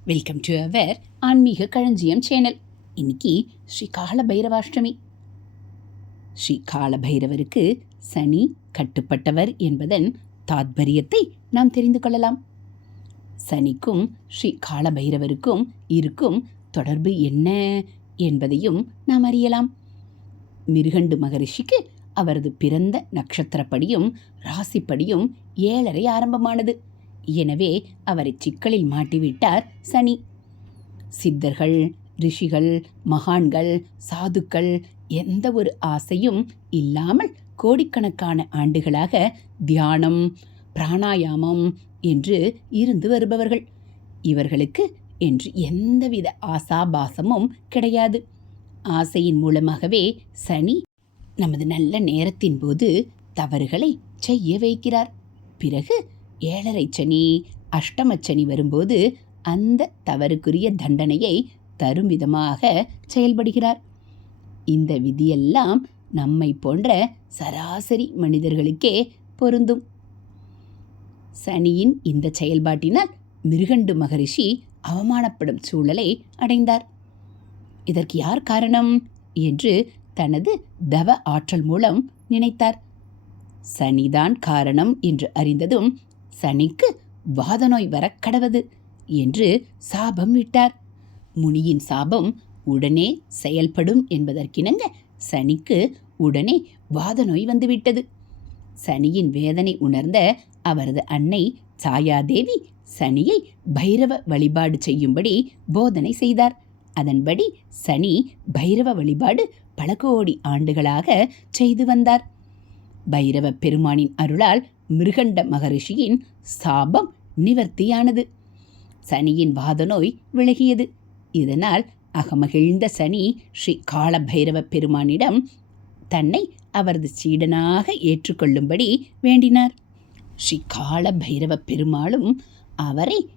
Welcome to our ஆன்மீக களஞ்சியம் channel இன்னைக்கு ஸ்ரீ கால பைரவாஷ்டமி ஸ்ரீ கால பைரவருக்கு சனி கட்டுப்பட்டவர் என்பதன் தாத்பரியத்தை நாம் தெரிந்து கொள்ளலாம் சனிக்கும் ஸ்ரீ கால பைரவருக்கும் இருக்கும் தொடர்பு என்ன என்பதையும் நாம் அறியலாம் மிருகண்டு மகரிஷிக்கு அவரது பிறந்த நட்சத்திரப்படியும் ராசிப்படியும் ஏழரை ஆரம்பமானது எனவே அவரை சிக்கலில் மாட்டிவிட்டார் சனி. சித்தர்கள் ரிஷிகள் மகான்கள் சாதுக்கள் எந்த ஒரு ஆசையும் இல்லாமல் கோடிக்கணக்கான ஆண்டுகளாக தியானம் பிராணாயாமம் என்று இருந்து வருபவர்கள். இவர்களுக்கு என்று எந்தவித ஆசாபாசமும் கிடையாது. ஆசையின் மூலமாகவே சனி நமது நல்ல நேரத்தின் போது தவறுகளை செய்ய வைக்கிறார். பிறகு ஏழரை சனி அஷ்டமச்சனி வரும்போது அந்த தவறுக்குரிய தண்டனையை தரும் விதமாக செயல்படுகிறார். இந்த விதியெல்லாம் நம்மை போன்ற சராசரி மனிதர்களுக்கே பொருந்தும். சனியின் இந்த செயல்பாட்டினால் மிருகண்டு மகரிஷி அவமானப்படும் சூழலை அடைந்தார். இதற்கு யார் காரணம் என்று தனது தவ ஆற்றல் மூலம் நினைத்தார். சனிதான் காரணம் என்று அறிந்ததும் சனிக்கு வாதநோய் வரக் கடவது என்று சாபம் விட்டார். முனியின் சாபம் உடனே செயல்படும் என்பதற்கிணங்க சனிக்கு உடனே வாதநோய் வந்துவிட்டது. சனியின் வேதனை உணர்ந்த அவரது அன்னை சாயாதேவி சனியை பைரவ வழிபாடு செய்யும்படி போதனை செய்தார். அதன்படி சனி பைரவ வழிபாடு பல கோடி ஆண்டுகளாக செய்து வந்தார். பைரவ பெருமானின் அருளால் மிருகண்ட மகரிஷியின் சாபம் நிவர்த்தியானது. சனியின் வாதநோய் விலகியது. இதனால் அகமகிழ்ந்த சனி ஸ்ரீ கால பைரவ பெருமானிடம் தன்னை அவரது சீடனாக ஏற்றுக்கொள்ளும்படி வேண்டினார். ஸ்ரீ கால பைரவ பெருமாளும் அவரை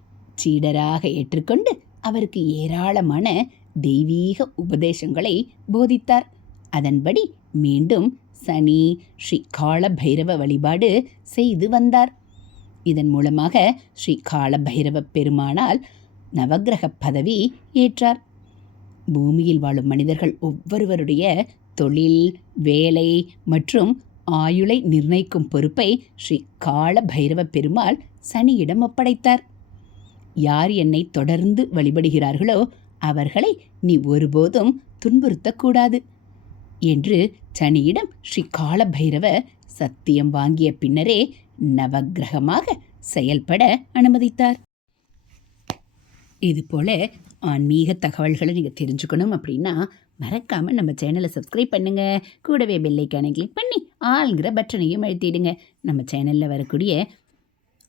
சீடராக ஏற்றுக்கொண்டு அவருக்கு ஏராளமான தெய்வீக உபதேசங்களை போதித்தார். அதன்படி மீண்டும் சனி ஸ்ரீ கால பைரவ வழிபாடு செய்து வந்தார். இதன் மூலமாக ஸ்ரீ கால பைரவ பெருமானால் நவகிரக பதவி ஏற்றார். பூமியில் வாழும் மனிதர்கள் ஒவ்வொருவருடைய தொழில் வேலை மற்றும் ஆயுளை நிர்ணயிக்கும் பொறுப்பை ஸ்ரீ கால பைரவ பெருமாள் சனியிடம் ஒப்படைத்தார். யார் என்னை தொடர்ந்து வழிபடுகிறார்களோ அவர்களை நீ ஒருபோதும் துன்புறுத்தக்கூடாது. என்று சனியிடம் ஸ்ரீ கால பைரவ சத்தியம் வாங்கிய பின்னரே நவக்கிரகமாக செயல்பட அனுமதித்தார். இதுபோல ஆன்மீக தகவல்களை நீங்கள் தெரிஞ்சுக்கணும் அப்படின்னா மறக்காமல் நம்ம சேனலை சப்ஸ்கிரைப் பண்ணுங்கள் கூடவே பெல்லைக்கானை கிளிக் பண்ணி ஆளுங்கிற பட்டனையும் அழுத்திடுங்க. நம்ம சேனலில் வரக்கூடிய